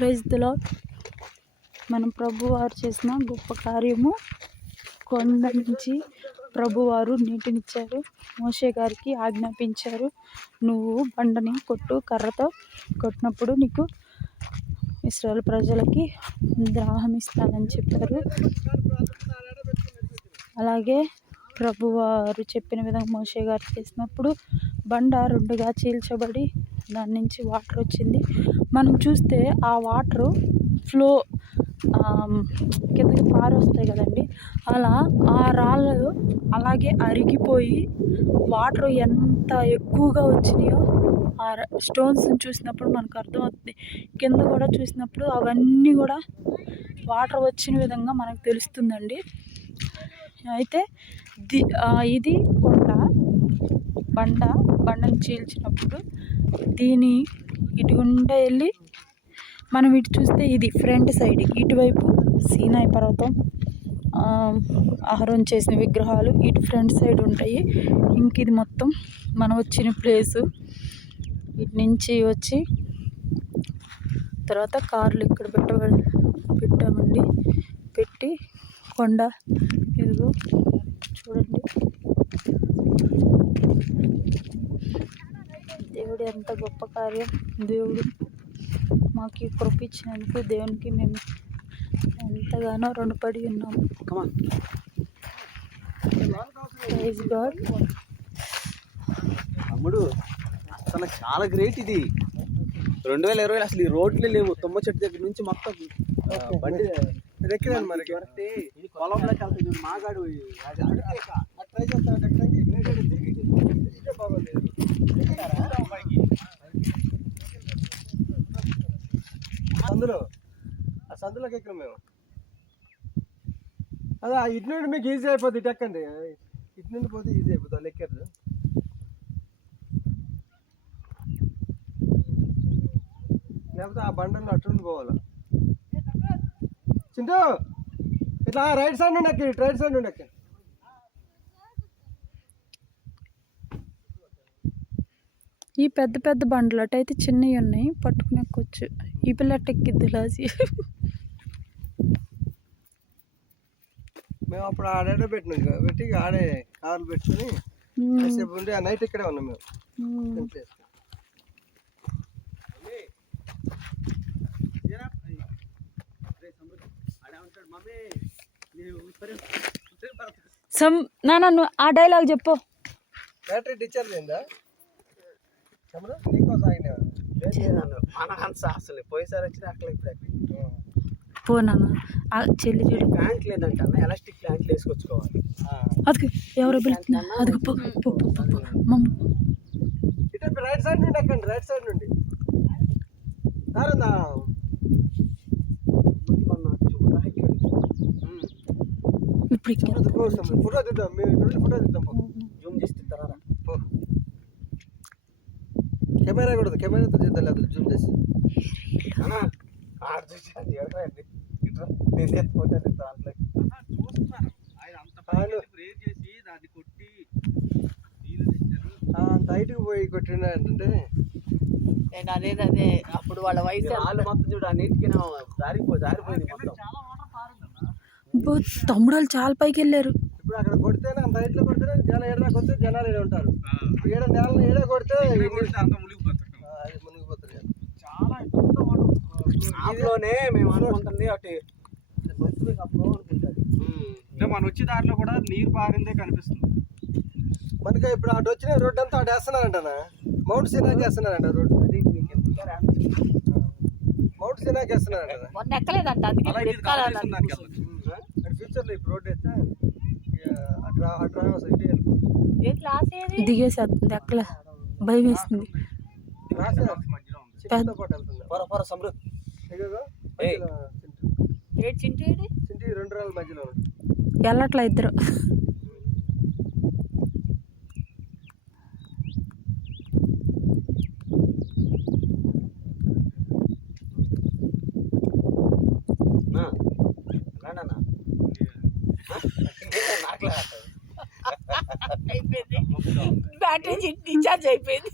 Praise the lord. మన ప్రభువారు చేసిన గొప్ప కార్యము. కొండ నుంచి ప్రభువారు నీటినిచ్చారు. మోషే గారికి ఆజ్ఞాపించారు, నువ్వు బండని కొట్టు, కర్రతో కొట్టినప్పుడు నీకు ఇశ్రాయేలు ప్రజలకి దాహం ఇస్తానని చెప్పారు. అలాగే ప్రభువారు చెప్పిన విధంగా మోషే గారు చేసినప్పుడు బండ రెండుగా చీల్చబడి దాని నుంచి వాటర్ వచ్చింది. మనం చూస్తే ఆ వాటరు ఫ్లో కిందకి పారొస్తాయి కదండి, అలా ఆ రాళ్ళు అలాగే అరిగిపోయి వాటర్ ఎంత ఎక్కువగా వచ్చినాయో ఆ స్టోన్స్ని చూసినప్పుడు మనకు అర్థమవుతుంది. కింద కూడా చూసినప్పుడు అవన్నీ కూడా వాటర్ వచ్చిన విధంగా మనకు తెలుస్తుందండి. అయితే ఇది కొండ బండని చీల్చినప్పుడు దీని ఇటుగుండా వెళ్ళి మనం ఇటు చూస్తే ఇది ఫ్రంట్ సైడ్, ఇటువైపు సీనాయి పర్వతం, ఆహారం చేసిన విగ్రహాలు ఇటు ఫ్రంట్ సైడ్ ఉంటాయి. ఇంక ఇది మొత్తం మనం వచ్చిన ప్లేసు. ఇటు నుంచి వచ్చి తర్వాత కార్లు ఇక్కడ పెట్టామండి. పెట్టి కొండ ఇదిగో చూడండి, దేవుడు ఎంత గొప్ప కార్యం. దేవుడు మాకు కృప ఇచ్చినందుకు దేవునికి మేము ఎంతగానో రుణపడి ఉన్నాము. Praise God. తమ్ముడు అసలు చాలా గ్రేట్ ఇది. 2020 అసలు ఈ రోడ్లే లేవు. తుమ్మ చెట్టు దగ్గర నుంచి మొత్తం బండి ఎక్కినాను. మనకి పొలంలోకి వెళ్తుంది మాగాడు. సందులోకి ఎక్కినాం మేము. అదే ఇటు నుండి మీకు ఈజీ అయిపోద్ది. ఇటు ఎక్కండి, ఇటు నుండి పోతే ఈజీ అయిపోతుంది. వాళ్ళు ఎక్కారు. లేకపోతే ఆ బండల్లో అటు నుండి పోవాలి. చింటూ ఇట్లా రైట్ సైడ్ నుండి ఎక్కి, రైట్ సైడ్ నుండి ఎక్కి. ఈ పెద్ద పెద్ద బండ్లు అటైతే చిన్నవి ఉన్నాయి, పట్టుకుని ఎక్కొచ్చు. ఈ పిల్ల ఎక్కిద్ది లాసి. మేము అప్పుడు ఆడే పెట్టినాం, పెట్టి ఆడే కార్లు పెట్టుకుని కాసేపు ఉండి ఆ నైట్ ఇక్కడే ఉన్నాం మేము. నన్ను ఆ డైలాగ్ చెప్పు. బ్యాటరీ డిశ్చార్జ్ అయిందా? నీకోసం అసలు పోయిసారి వచ్చిన అక్కడ ఇప్పుడు పోనా చెల్లి చూడు, ప్యాంట్ లేదంట, ఎలాస్టిక్ ప్యాంట్లు వేసుకొచ్చుకోవాలి. అది ఎవరో పిలుస్తున్నా, అది ఇటు రైట్ సైడ్ నుండి ఎక్కండి, రైట్ సైడ్ నుండి. ఇప్పుడు ఫోటో తీద్దాం, మేము ఫోటో తీద్దాం. జూమ్ చేసి తిస్తారా? కెమెరా కూడా కెమెరాతో తీద్దాం, లేదా జూమ్ చేసి. అంత హైట్కి పోయి కొట్టిన అంటే అదే అప్పుడు వాళ్ళ వయసు మొత్తం చూడు, అన్నిటికీ జారిపోయింది మొత్తం. తమ్ముడు చాలా పైకి వెళ్ళారు. ఇప్పుడు అక్కడ కొడితేనే అంత హైట్లో కొడితేనే జనాలు ఏడాకి వస్తే జనాలు ఏడే ఉంటారు. ఏడ కొడితే అది మునిగిపోతుంది. అందులోనే మేము అనుకుంటుంది అటు మనం వచ్చే దారిలో కూడా నీరు పారిందే కనిపిస్తుంది మనకి. ఇప్పుడు అటు వచ్చిన రోడ్డు అంతా అటు వేస్తున్నారంటనా, మౌంట్ సినాకి వేస్తున్నారంట రోడ్డు. మౌంట్ సినాకి వేస్తున్నారంట. ఫ్యూచర్ లో ఇప్పుడు రోడ్డు వేస్తే దిగేసేస్తుంది, అక్కడ భయం వేస్తుంది. చింటి 2 రాళ్ళ మధ్యలో వెళ్ళట్లా ఇద్దరు. బ్యాటరీ డిశ్చార్జ్ అయిపోయింది.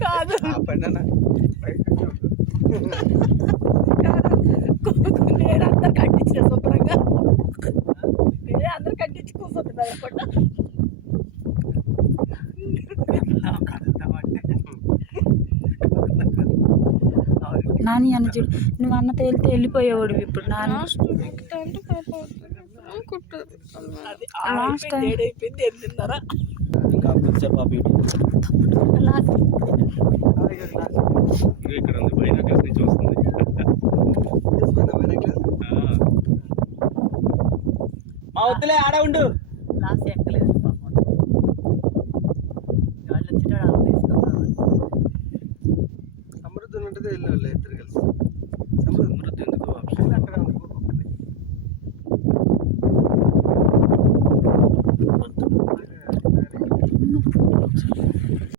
కాదు నేను అందరు కట్టించిన శుభ్రంగా నేనే అందరు కట్టించి కూర్చుంటున్నారు అనుకుంటా నాని అన్న చూడు నువ్వు అన్న తేలితే వెళ్ళిపోయేవాడు ఇప్పుడు నాని అది Last time. ఏడైపోయింది 8:30 ఇంకా కొంచెంసేపు ఆపి లాస్ట్ ఇక్కడ ఉంది బైనాకల్స్ నుంచి వస్తుంది మా వద్దులే ఆడ ఉండు లాస్ట్ ఎక్కలేదు